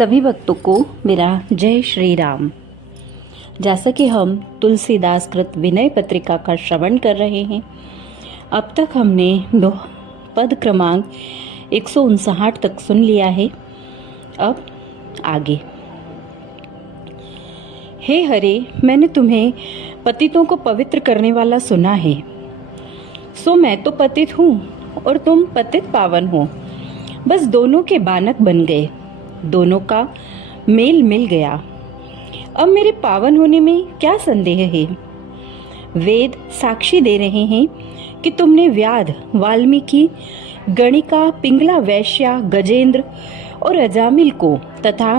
सभी भक्तों को मेरा जय श्री राम। जैसा कि हम तुलसीदास कृत विनय पत्रिका का श्रवण कर रहे हैं, अब तक हमने पद क्रमांक 159 तक सुन लिया है। अब आगे। हे हरे, मैंने तुम्हें पतितों को पवित्र करने वाला सुना है। सो मैं तो पतित हूँ और तुम पतित पावन हो। बस दोनों के बानक बन गए, दोनों का मेल मिल गया। अब मेरे पावन होने में क्या संदेह है। वेद साक्षी दे रहे हैं कि तुमने व्याध, वाल्मीकि, गणिका, पिंगला वैश्या, गजेंद्र और अजामिल को तथा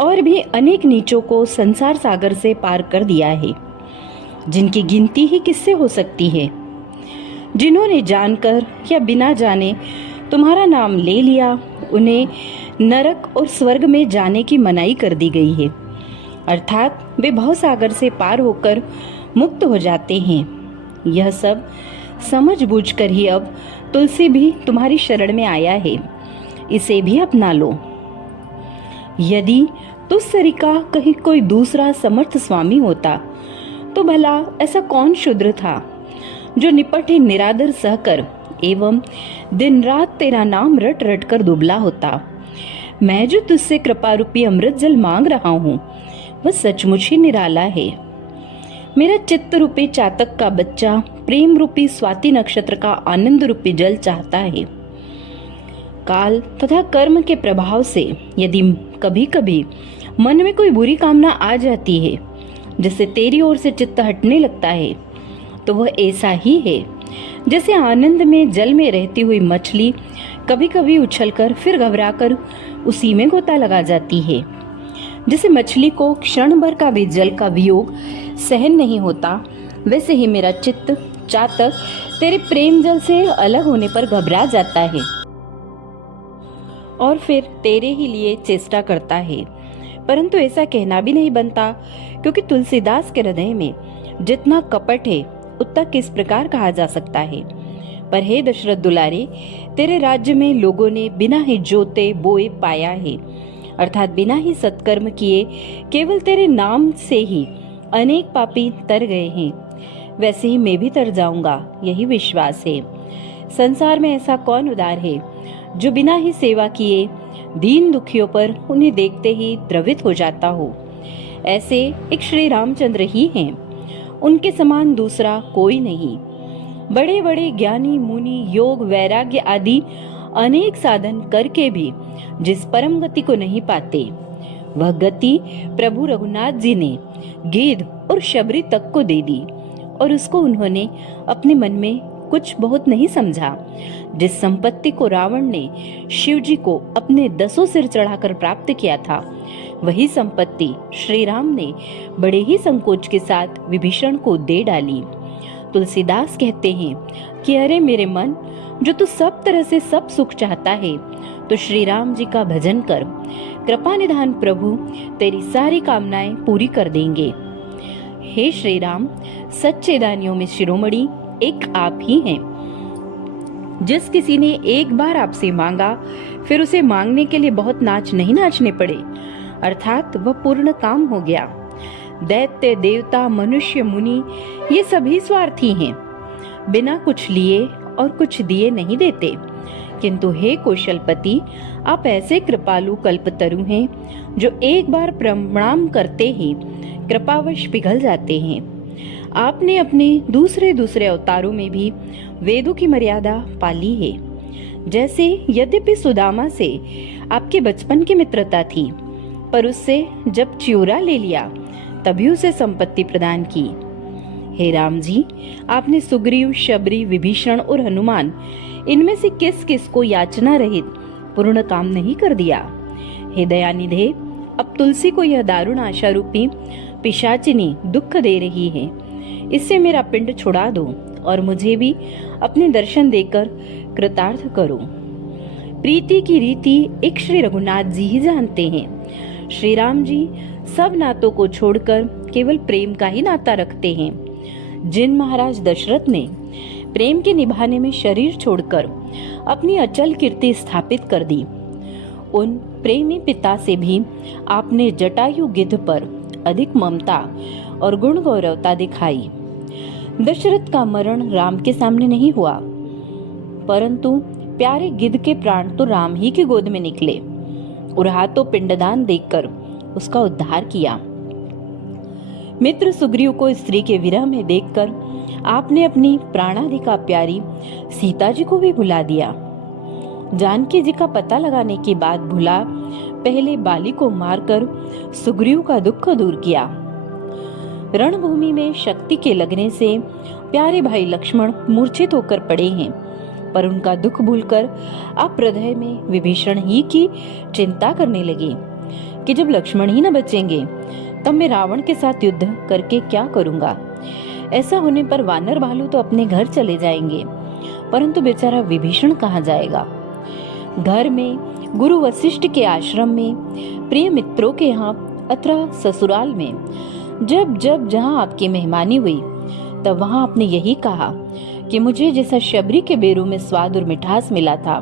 और भी अनेक नीचों को संसार सागर से पार कर दिया है, जिनकी गिनती ही किससे हो सकती है। जिन्होंने जानकर या बिना जाने तुम्हारा नाम ले लिया, उन्हें नरक और स्वर्ग में जाने की मनाही कर दी गई है, अर्थात वे भवसागर से पार होकर मुक्त हो जाते हैं। यह सब समझ बूझकर ही अब तुलसी भी तुम्हारी शरण में आया है, इसे भी अपना लो। यदि तुझ सरिका कहीं कोई दूसरा समर्थ स्वामी होता तो भला ऐसा कौन शूद्र था जो निपटे निरादर सहकर एवं दिन रात तेरा नाम रट रट कर दुबला होता। मैं जो तुझसे कृपा रूपी अमृत जल मांग रहा हूँ, वह सचमुच ही निराला है। मेरा चित्त रूपी चातक का बच्चा प्रेम रूपी स्वाति नक्षत्र का आनंद रूपी जल चाहता है। काल तथा कर्म के प्रभाव से यदि कभी कभी मन में कोई बुरी कामना आ जाती है, जिससे तेरी ओर से चित्त हटने लगता है, तो वह ऐसा ही है जैसे आनंद में जल में रहती हुई मछली कभी कभी उछलकर फिर घबराकर उसी में गोता लगा जाती है। जैसे मछली को क्षण भर का भी जल का वियोग सहन नहीं होता, वैसे ही मेरा चित्त चातक तेरे प्रेम जल से अलग होने पर घबरा जाता है और फिर तेरे ही लिए चेष्टा करता है। परंतु ऐसा कहना भी नहीं बनता, क्योंकि तुलसीदास के हृदय में जितना कपट है उतना किस प्रकार कहा जा सकता है। पर हे दशरथ दुलारे, तेरे राज्य में लोगों ने बिना ही जोते बोए पाया है, अर्थात बिना ही सत्कर्म किए केवल तेरे नाम से ही अनेक पापी तर गए हैं। वैसे ही मैं भी तर जाऊंगा, यही विश्वास है। संसार में ऐसा कौन उदार है जो बिना ही सेवा किए दीन दुखियों पर उन्हें देखते ही द्रवित हो जाता हो। ऐसे एक श्री रामचंद्र ही हैं, उनके समान दूसरा कोई नहीं। बड़े बड़े ज्ञानी मुनि योग वैराग्य आदि अनेक साधन करके भी जिस परम गति को नहीं पाते, वह गति प्रभु रघुनाथ जी ने गिद्ध और शबरी तक को दे दी, और उसको उन्होंने अपने मन में कुछ बहुत नहीं समझा। जिस संपत्ति को रावण ने शिव जी को अपने 10 सिर चढ़ाकर प्राप्त किया था, वही संपत्ति श्री राम ने बड़े ही संकोच के साथ विभीषण को दे डाली। तुलसीदास कहते हैं कि अरे मेरे मन, जो तू सब तरह से सब सुख चाहता है, तो श्री राम जी का भजन कर। कृपा निधान प्रभु तेरी सारी कामनाएं पूरी कर देंगे। हे श्री राम, सच्चे दानियों में शिरोमणि एक आप ही हैं। जिस किसी ने एक बार आपसे मांगा, फिर उसे मांगने के लिए बहुत नाच नहीं नाचने पड़े, अर्थात वह पूर्ण काम हो गया। दैत्य देवता मनुष्य मुनि ये सभी स्वार्थी हैं, बिना कुछ लिए और कुछ दिए नहीं देते। किंतु हे कौशलपति, आप ऐसे कृपालु कल्पतरु हैं जो एक बार प्रणाम करते ही कृपावश पिघल जाते हैं। आपने अपने दूसरे दूसरे अवतारों में भी वेदों की मर्यादा पाली है। जैसे यद्यपि सुदामा से आपके बचपन की मित्रता थी, पर उससे जब च्योरा ले लिया तभी उसे संपत्ति प्रदान की। हे राम जी, आपने सुग्रीव, शबरी, विभीषण और हनुमान, इनमें से किस किस को याचना रहित पूर्ण काम नहीं कर दिया। हे दयानिधे, अब तुलसी को यह दारुण आशा रूपी पिशाचिनी दुख दे रही है, इससे मेरा पिंड छुड़ा दो और मुझे भी अपने दर्शन देकर कृतार्थ करो। प्रीति की रीति एक श्री रघुनाथ जी ही जानते हैं। श्री राम जी सब नातों को छोड़कर केवल प्रेम का ही नाता रखते हैं। जिन महाराज दशरथ ने प्रेम के निभाने में शरीर छोड़कर अपनी अचल कीर्ति स्थापित कर दी, उन प्रेमी पिता से भी आपने जटायु गिद्ध पर अधिक ममता और गुण गौरवता दिखाई। दशरथ का मरण राम के सामने नहीं हुआ, परंतु प्यारे गिद्ध के प्राण तो राम ही की गोद में निकले और हाथों पिंडदान देकर उसका उद्धार किया। मित्र सुग्रीव को स्त्री के विरह में देखकर आपने अपनी प्राणाधिका प्यारी सीता जी को भी भुला दिया। जानकी जी का पता लगाने की बात भुला पहले बाली को मारकर सुग्रीव का दुख दूर किया। रणभूमि में शक्ति के लगने से प्यारे भाई लक्ष्मण मूर्छित होकर पड़े हैं, पर उनका दुख भूलकर आप हृदय में विभीषण ही की चिंता करने लगे कि जब लक्ष्मण ही न बचेंगे तब मैं रावण के साथ युद्ध करके क्या करूंगा। ऐसा होने पर वानर भालू तो अपने घर चले जाएंगे, परंतु बेचारा विभीषण कहाँ जाएगा। घर में गुरु वशिष्ठ के आश्रम में, प्रिय मित्रों के यहाँ अथवा ससुराल में जब जब जहाँ आपकी मेहमानी हुई तब वहाँ आपने यही कहा कि मुझे जैसा शबरी के बेरों में स्वाद और मिठास मिला था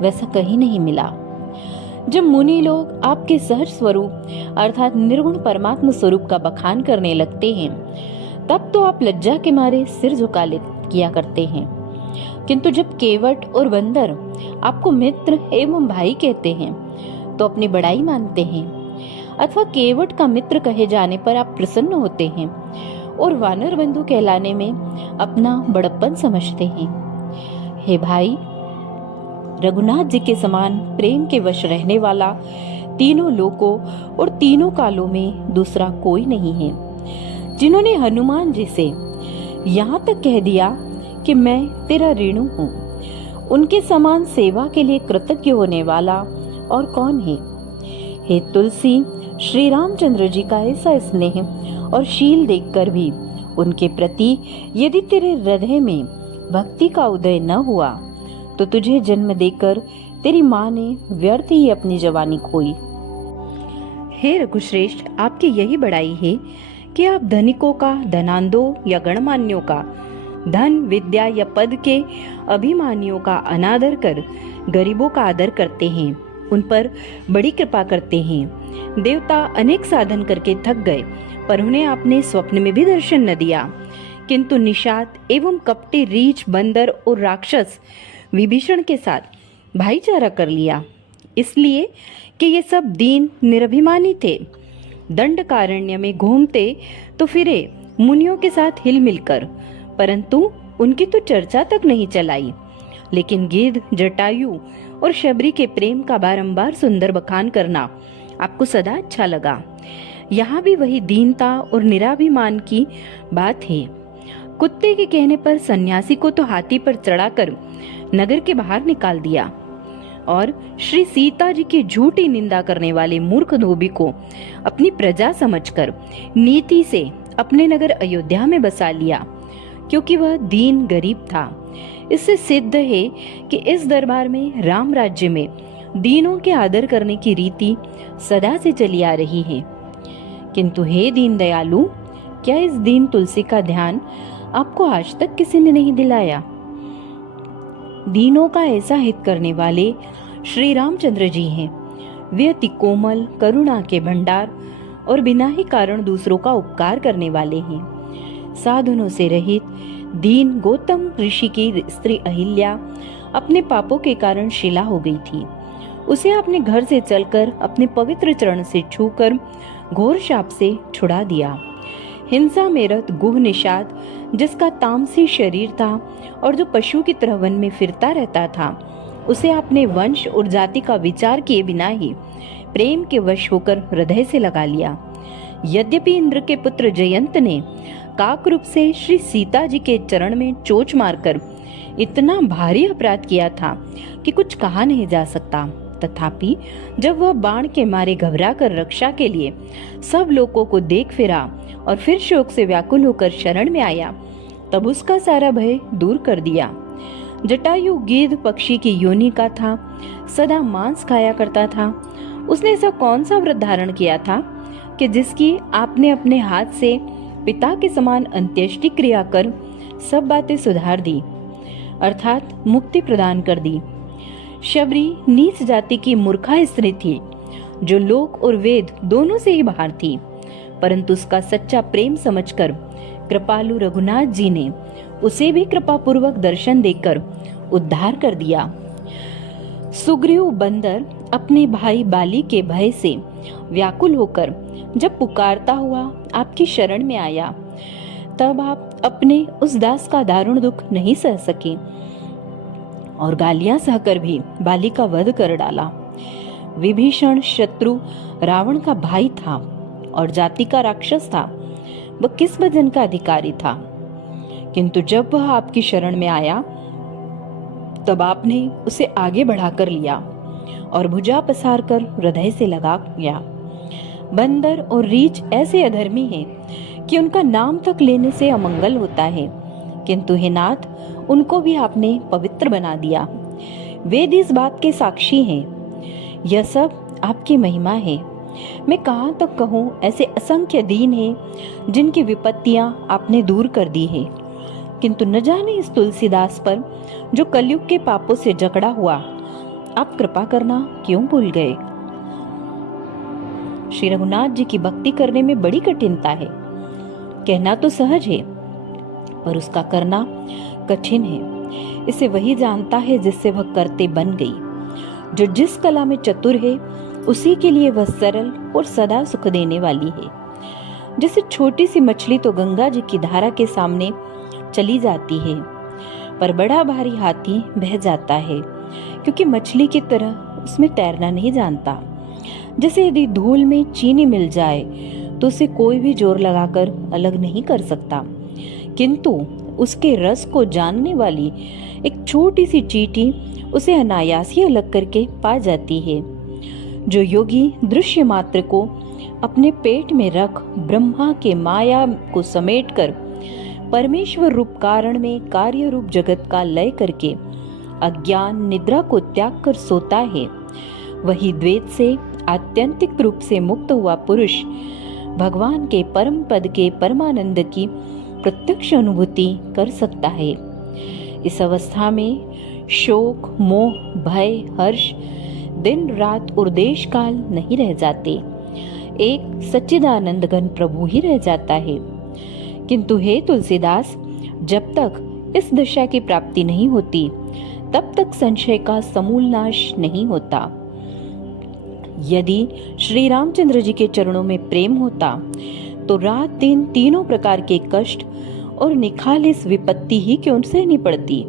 वैसा कहीं नहीं मिला। जब मुनि लोग आपके सहज स्वरूप अर्थात निर्गुण परमात्मा स्वरूप का बखान करने लगते हैं तब तो आप लज्जा के मारे सिर झुका किया करते हैं, किंतु जब केवट और बंदर आपको मित्र एवं भाई कहते हैं तो अपनी बड़ाई मानते हैं, अथवा केवट का मित्र कहे जाने पर आप प्रसन्न होते हैं और वानर बंधु कहलाने में अपना बड़प्पन समझते हैं। हे भाई, रघुनाथ जी के समान प्रेम के वश रहने वाला तीनों लोकों और तीनों कालों में दूसरा कोई नहीं है। जिन्होंने हनुमान जी से यहाँ तक कह दिया कि मैं तेरा ऋणु हूँ, उनके समान सेवा के लिए कृतज्ञ होने वाला और कौन है। हे तुलसी, श्री रामचंद्र जी का ऐसा स्नेह और शील देखकर भी उनके प्रति यदि तेरे हृदय में भक्ति का उदय न हुआ तो तुझे जन्म देकर तेरी माँ ने व्यर्थ ही अपनी जवानी खोई। हे रघुश्रेष्ठ, आपकी यही बड़ाई है कि आप धनिकों का, धनांधों या गणमान्यों का, धन, विद्या या पद के अभिमानियों का अनादर कर गरीबों का आदर करते हैं, उन पर बड़ी कृपा करते हैं। देवता अनेक साधन करके थक गए पर उन्हें आपने स्वप्न में भी दर्शन न दिया, किंतु निषाद एवं कपटी रीछ, बंदर और राक्षस विभीषण के साथ भाईचारा कर लिया, इसलिए कि ये सब दीन निरभिमानी थे। दंडकारण्य में घूमते तो फिरे मुनियों के साथ हिल मिलकर, परंतु उनकी तो चर्चा तक नहीं चलाई। लेकिन गिद्ध, जटायु और शबरी के प्रेम का बारंबार सुंदर बखान करना आपको सदा अच्छा लगा। यहाँ भी वही दीनता और निराभिमान की बात है। कुत्ते के कहने पर सन्यासी को तो हाथी पर चढ़ाकर नगर के बाहर निकाल दिया और श्री सीता जी की झूठी निंदा करने वाले मूर्ख धोबी को अपनी प्रजा समझकर नीति से अपने नगर अयोध्या में बसा लिया, क्योंकि वह दीन गरीब था। इससे सिद्ध है कि इस दरबार में राम राज्य में दीनों के आदर करने की रीति सदा से चली आ रही है। किंतु हे दीन दयालु, क्या इस दीन तुलसी का ध्यान आपको आज तक किसी ने नहीं दिलाया? दीनों का ऐसा हित करने वाले श्री रामचंद्र जी हैं। वे अति कोमल, करुणा के भंडार और बिना ही कारण दूसरों का उपकार करने वाले हैं। साधनों से रहित दीन गौतम ऋषि की स्त्री अहिल्या अपने पापों के कारण शिला हो गई थी। उसे अपने घर से चलकर अपने पवित्र चरण से छूकर घोर शाप से छुड़ा दिया। हिंसा में रत गुह निषाद, जिसका तामसी शरीर था और जो पशु की तरह वन में फिरता रहता था, उसे अपने वंश और जाति का विचार किए बिना ही प्रेम के वश होकर हृदय से लगा लिया। यद्यपि इंद्र के पुत्र जयंत ने काक रूप से श्री सीता जी के चरण में चोंच मारकर इतना भारी अपराध किया था कि कुछ कहा नहीं जा सकता, तथापि जब वह बाण के मारे घबरा कर रक्षा के लिए सब लोगों को देख फिरा और फिर शोक से व्याकुल होकर शरण में आया, तब उसका सारा भय दूर कर दिया। जटायु गिद्ध पक्षी की योनि का था, सदा मांस खाया करता था। उसने ऐसा कौन सा व्रत धारण किया था कि जिसकी आपने अपने हाथ से पिता के समान अंत्येष्टि क्रिया कर सब बातें सुधार दी, अर्थात मुक्ति प्रदान कर दी। शबरी नीच जाति की मूर्खा स्त्री थी जो लोक और वेद दोनों से ही बाहर थी, परंतु उसका सच्चा प्रेम समझकर कृपालु रघुनाथ जी ने उसे भी कृपा पूर्वक दर्शन देकर उद्धार कर दिया। सुग्रीव बंदर अपने भाई बाली के भय से व्याकुल होकर जब पुकारता हुआ आपकी शरण में आया, तब आप अपने उस दास का दारुण दुख नहीं सह सके और गालियां सहकर भी बाली का वध कर डाला। विभीषण शत्रु रावण का भाई था और जाति का राक्षस था, वह किस भजन का अधिकारी था, किंतु जब वह आपकी शरण में आया तब आपने उसे आगे बढ़ाकर लिया और भुजा पसार कर हृदय से लगा गया। बंदर और रीछ ऐसे अधर्मी हैं कि उनका नाम तक लेने से अमंगल होता है, किंतु हे नाथ, उनको भी आपने पवित्र बना दिया। वेद इस बात के साक्षी हैं। यह सब आपकी महिमा है। मैं कहाँ तक कहूँ, ऐसे असंख्य दीन हैं जिनकी विपत्तियां आपने दूर कर दी है, किंतु न जाने इस तुलसीदास पर जो कलयुग के पापों से जकड़ा हुआ आप कृपा करना क्यों भूल गए। श्री रघुनाथ जी की भक्ति करने में बड़ी कठिनता है। कहना तो सहज है, पर उसका करना कठिन है। इसे वही जानता है जिससे वह करते बन गई। जो जिस कला में चतुर है उसी के लिए वह सरल और सदा सुख देने वाली है। जैसे छोटी सी मछली तो गंगा जी की धारा के सामने चली जाती है, पर बड़ा भारी हाथी बह जाता है, क्योंकि मछली की तरह उसमें तैरना नहीं जानता। जैसे यदि धूल में चीनी मिल जाए तो उसे कोई भी जोर लगाकर अलग नहीं कर सकता, किंतु उसके रस को जानने वाली एक छोटी सी चींटी उसे अनायास ही अलग करके पा जाती है। जो योगी दृश्य मात्र को अपने पेट में रख ब्रह्मा के माया को समेटकर परमेश्वर रूप कारण में कार्य रूप जगत का लय करके अज्ञान निद्रा को त्याग कर सोता है, वही द्वैत से आत्यंतिक रूप से मुक्त हुआ पुरुष भगवान के परम पद के परमानंद की प्रत्यक्ष अनुभूति कर सकता है। इस अवस्था में शोक, मोह, भय, हर्ष, दिन रात और देश काल नहीं रह जाते। एक सच्चिदानंद घन प्रभु ही रह जाता है। किंतु हे तुलसीदास, जब तक इस दशा की प्राप्ति नहीं होती तब तक संशय का समूल नाश नहीं होता। यदि श्री रामचंद्र जी के चरणों में प्रेम होता तो रात दिन तीनों प्रकार के कष्ट और निखालिस विपत्ति ही क्यों सहनी पड़ती।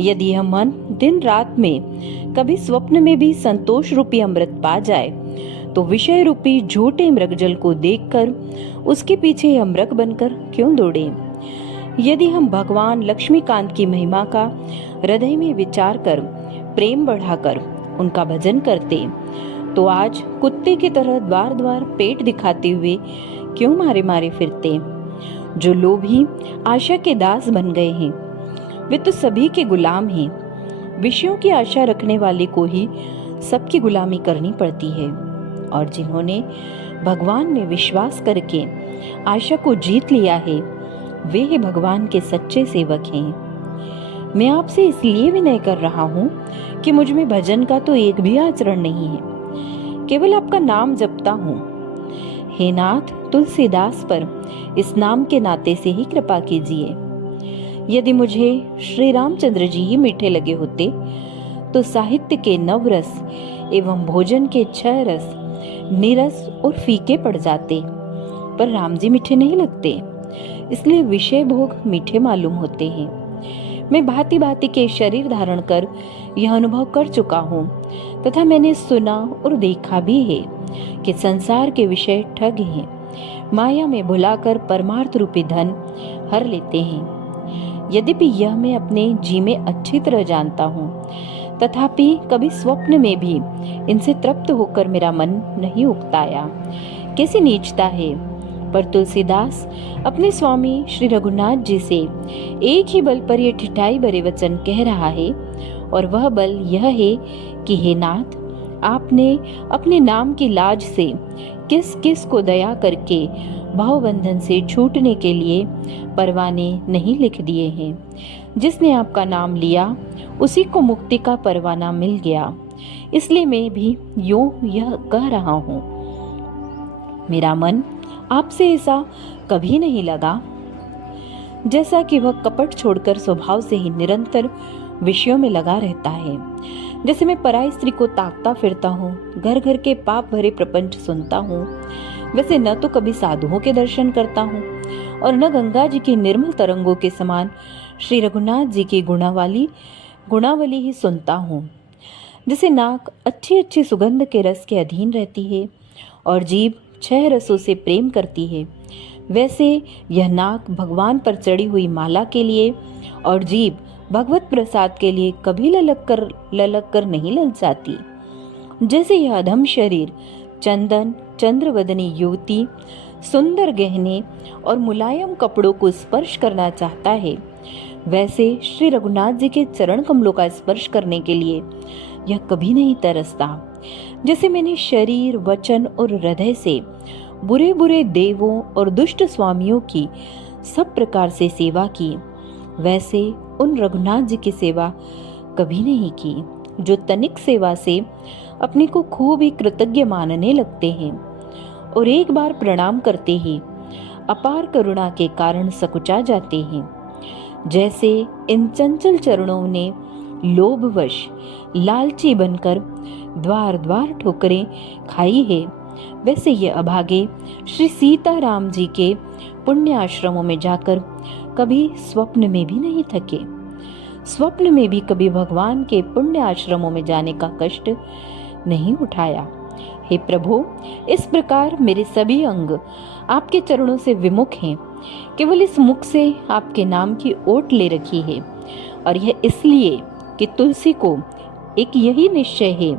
यदि यह मन दिन रात में कभी स्वप्न में भी संतोष रूपी अमृत पा जाए तो विषय रूपी झूठे मृगजल को देखकर उसके पीछे अमृग बनकर क्यों दौड़े। यदि हम भगवान लक्ष्मीकांत की महिमा का हृदय में विचार कर प्रेम बढ़ाकर उनका भजन करते तो आज कुत्ते की तरह द्वार द्वार पेट दिखाते हुए क्यों मारे मारे फिरते। जो लोभी आशा के दास बन गए हैं वे तो सभी के गुलाम हैं। विषयों की आशा रखने वाले को ही सबकी गुलामी करनी पड़ती है, और जिन्होंने भगवान में विश्वास करके आशा को जीत लिया है वे ही भगवान के सच्चे सेवक हैं। मैं आपसे इसलिए विनय कर रहा हूँ कि मुझ में भजन का तो एक भी आचरण नहीं है, केवल आपका नाम जपता हूँ। हे नाथ, तुलसीदास पर इस नाम के नाते से ही कृपा कीजिए। यदि मुझे श्री रामचंद्र जी ही मीठे लगे होते तो साहित्य के नवरस एवं भोजन के छह रस नीरस और फीके पड़ जाते, पर राम जी मीठे नहीं लगते, इसलिए विषय भोग मीठे मालूम होते हैं। मैं भांति भांति के शरीर धारण कर यह अनुभव कर चुका हूँ तथा मैंने सुना और देखा भी है कि संसार के विषय ठग हैं, माया में भुलाकर परमार्थ रूपी धन हर लेते हैं। यद्यपि यह मैं अपने जी में अच्छी तरह जानता हूँ, तथापि कभी स्वप्न में भी इनसे तृप्त होकर मेरा मन नहीं उकताया। कैसी नीचता है, पर तुलसीदास अपने स्वामी श्री रघुनाथ जी से एक ही बल पर ये ठिठाई भरे वचन कह रहा है, और वह बल यह है कि हे नाथ, आपने अपने नाम की लाज से किस किस को दया करके भावबंधन से छूटने के लिए परवाने नहीं लिख दिए हैं। जिसने आपका नाम लिया उसी को मुक्ति का परवाना मिल गया। इसलिए मैं भी यूं यह कह रहा हूं, मेरा मन आपसे ऐसा कभी नहीं लगा। जैसा कि वह कपट छोड़कर स्वभाव से ही निरंतर विषयों में लगा रहता है, जैसे मैं पराई स्त्री को ताकता फिरता हूँ, घर घर के पाप भरे प्रपंच सुनता हूँ, वैसे न तो कभी साधुओं के दर्शन करता हूँ और न गंगा जी की निर्मल तरंगों के समान श्री रघुनाथ जी की गुणावली ही सुनता हूँ। जैसे नाक अच्छी अच्छी सुगंध के रस के अधीन रहती है और जीभ 6 रसों से प्रेम करती है, वैसे यह नाक भगवान पर चढ़ी हुई माला के लिए और जीभ भगवत प्रसाद के लिए कभी ललक कर नहीं ललचाती। जैसे यह अधम शरीर चंदन चंद्रवदनी युवती सुंदर गहने और मुलायम कपड़ों को स्पर्श करना चाहता है, वैसे श्री रघुनाथ जी के चरण कमलों का स्पर्श करने के लिए यह कभी नहीं तरसता। जैसे मैंने शरीर वचन और हृदय से बुरे बुरे देवों और दुष्ट स्वामियों की सब प्रकार से सेवा की, वैसे उन रघुनाथ जी की सेवा कभी नहीं की जो तनिक सेवा से अपने को खूब ही कृतज्ञ मानने लगते हैं और एक बार प्रणाम करते ही अपार करुणा के कारण सकुचा जाते हैं। जैसे इन चंचल चरणों ने लोभवश लालची बनकर द्वार द्वार ठोकरें खाई है, वैसे ये अभागे श्री सीताराम जी के पुण्य आश्रमों में जाकर कभी स्वप्न में भी नहीं थके, स्वप्न में भी कभी भगवान के पुण्य आश्रमों में जाने का कष्ट नहीं उठाया। हे प्रभु, इस प्रकार मेरे सभी अंग आपके चरणों से विमुख हैं, केवल इस मुख से आपके नाम की ओट ले रखी है, और यह इसलिए कि तुलसी को एक यही निश्चय है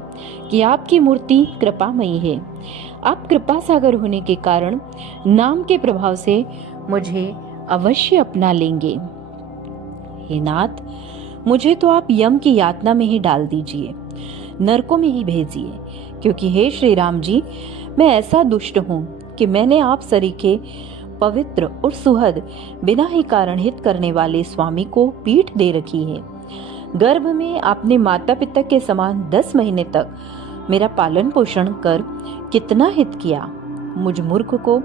कि आपकी मूर्ति कृपामयी है। आप कृपा सागर होने के कारण नाम के प्रभाव से मुझे अवश्य अपना लेंगे। हे नाथ, मुझे तो आप यम की यातना में ही डाल दीजिए, नरकों में ही भेजिए, क्योंकि हे श्री राम जी, मैं ऐसा दुष्ट हूँ कि मैंने आप सरीखे पवित्र और सुहद बिना ही कारण हित करने वाले स्वामी को पीठ दे रखी है। गर्भ में आपने माता पिता के समान 10 महीने तक मेरा पालन पोषण कर कितना हित किया। मुझ मूर्ख को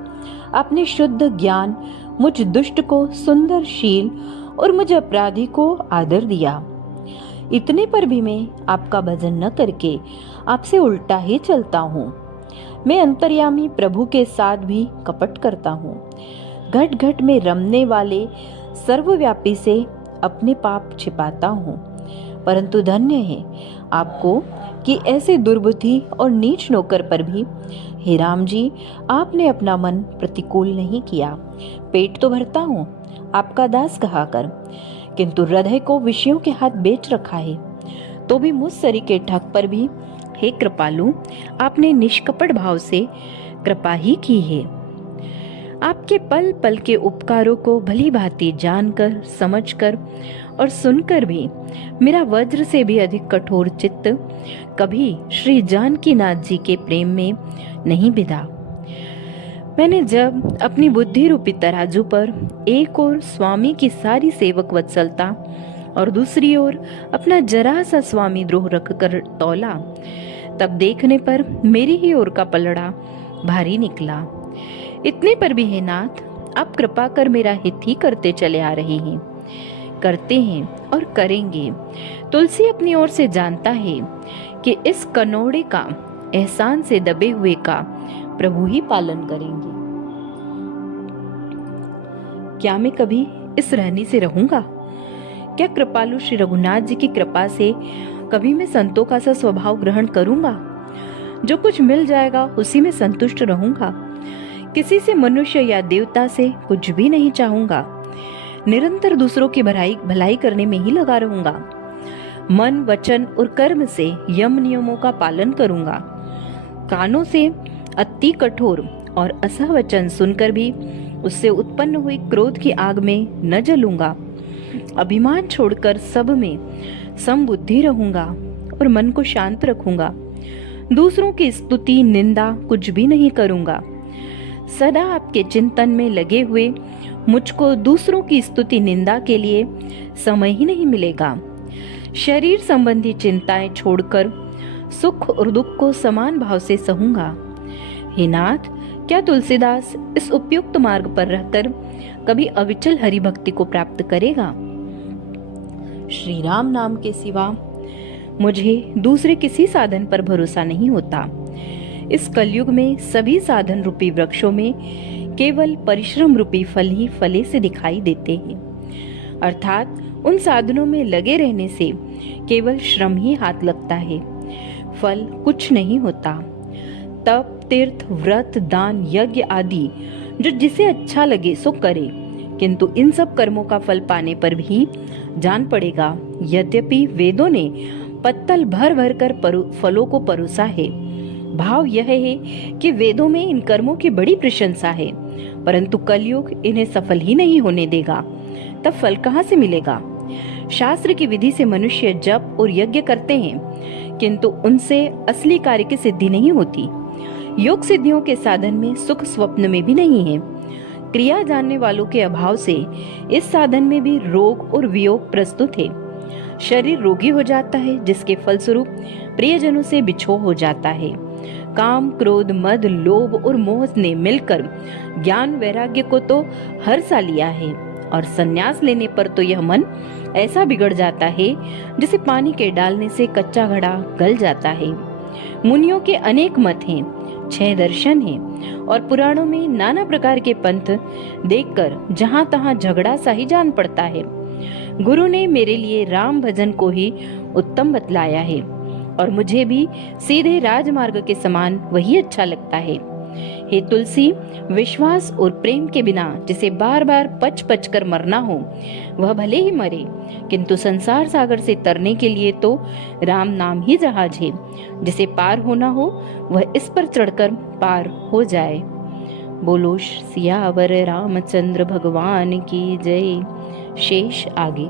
आपने शुद्ध ज्ञान, मुझ दुष्ट को सुंदर शील और मुझ अपराधी को आदर दिया। इतने पर भी मैं आपका भजन न करके आपसे उल्टा ही चलता हूँ। मैं अंतर्यामी प्रभु के साथ भी कपट करता हूँ। घट घट में रमने वाले सर्वव्यापी से अपने पाप छिपाता हूँ। परंतु धन्य है आपको कि ऐसे दुर्बुद्धि और नीच नौकर पर भी हे राम जी, आपने अपना मन प्रतिकूल नहीं किया। पेट तो भरता हूँ आपका दास कहाकर, किंतु हृदय को विषयों के हाथ बेच रखा है। तो भी मुझ सरी के ठग पर भी हे कृपालु, आपने निष्कपट भाव से कृपा ही की है। आपके पल पल के उपकारों को भली भांति जानकर, समझकर और सुनकर भी मेरा वज्र से भी अधिक कठोर चित्त कभी श्री जानकीनाथ जी के प्रेम में नहीं बिधा। मैंने जब अपनी बुद्धि रूपी तराजू पर एक ओर स्वामी की सारी सेवक वत्सलता और दूसरी ओर अपना जरा सा स्वामी द्रोह रख कर तौला, तब देखने पर मेरी ही ओर का पलड़ा भारी निकला। इतने पर भी हे नाथ, आप कृपा कर मेरा हित ही करते चले आ रहे हैं, करते हैं और करेंगे। तुलसी अपनी ओर से जानता है कि इस कनौड़े का एहसान से दबे हुए का प्रभु ही पालन करेंगे। क्या मैं कभी इस रहनी से रहूंगा? क्या कृपालु श्री रघुनाथ जी की कृपा से कभी मैं संतों का सा स्वभाव ग्रहण करूंगा? जो कुछ मिल जाएगा उसी में संतुष्ट रहूंगा। किसी से मनुष्य या देवता से कुछ भी नहीं चाहूंगा। निरंतर दूसरों की भलाई करने में ही लगा रहूंगा। मन, वचन और कर्म से यम नियमों का पालन करूंगा। कानों से अति कठोर और असहवचन सुनकर भी उससे उत्पन्न हुई क्रोध की आग में न जलूंगा। अभिमान छोड़कर सब में समबुद्धि रहूंगा और मन को शांत रखूंगा। दूसरों की स्तुति निंदा कुछ भी नहीं करूंगा। सदा आपके चिंतन में लगे हुए मुझको दूसरों की स्तुति निंदा के लिए समय ही नहीं मिलेगा। शरीर संबंधी चिंताएं छोड़कर सुख और दुख को समान भाव से सहूंगा। हे नाथ, क्या तुलसीदास इस उपयुक्त मार्ग पर रहकर कभी अविचल हरि भक्ति को प्राप्त करेगा? श्री राम नाम के सिवा मुझे दूसरे किसी साधन पर भरोसा नहीं होता। इस कलयुग में सभी साधन रूपी वृक्षों में केवल परिश्रम रूपी फल ही फले से दिखाई देते हैं, अर्थात उन साधनों में लगे रहने से केवल श्रम ही हाथ लगता है, फल कुछ नहीं होता। तप, तीर्थ, व्रत, दान, यज्ञ आदि जो जिसे अच्छा लगे सो करे, किंतु इन सब कर्मों का फल पाने पर भी जान पड़ेगा। यद्यपि वेदों ने पत्तल भर भर कर फलों को परोसा है, भाव यह है कि वेदों में इन कर्मों की बड़ी प्रशंसा है, परंतु कलयुग इन्हें सफल ही नहीं होने देगा, तब फल कहाँ से मिलेगा? शास्त्र की विधि से मनुष्य जप और यज्ञ करते हैं, किंतु उनसे असली कार्य की सिद्धि नहीं होती। योग सिद्धियों के साधन में सुख स्वप्न में भी नहीं है। क्रिया जानने वालों के अभाव से इस साधन में भी रोग और वियोग प्रस्तुत है। शरीर रोगी हो जाता है, जिसके फलस्वरूप प्रियजनों से बिछोह हो जाता है। काम, क्रोध, मद, लोभ और मोह ने मिलकर ज्ञान वैराग्य को तो हर सा लिया है, और संन्यास लेने पर तो यह मन ऐसा बिगड़ जाता है जैसे पानी के डालने से कच्चा घड़ा गल जाता है। मुनियों के अनेक मत हैं, 6 दर्शन हैं, और पुराणों में नाना प्रकार के पंथ देखकर जहां तहां झगड़ा सा ही जान पड़ता है। गुरु ने मेरे लिए राम भजन को ही उत्तम बतलाया है, और मुझे भी सीधे राजमार्ग के समान वही अच्छा लगता है। हे तुलसी, विश्वास और प्रेम के बिना जिसे बार बार पच पच कर मरना हो, वह भले ही मरे, किंतु संसार सागर से तरने के लिए तो राम नाम ही जहाज है। जिसे पार होना हो वह इस पर चढ़कर पार हो जाए। बोलो सियावर रामचंद्र भगवान की जय। शेष आगे।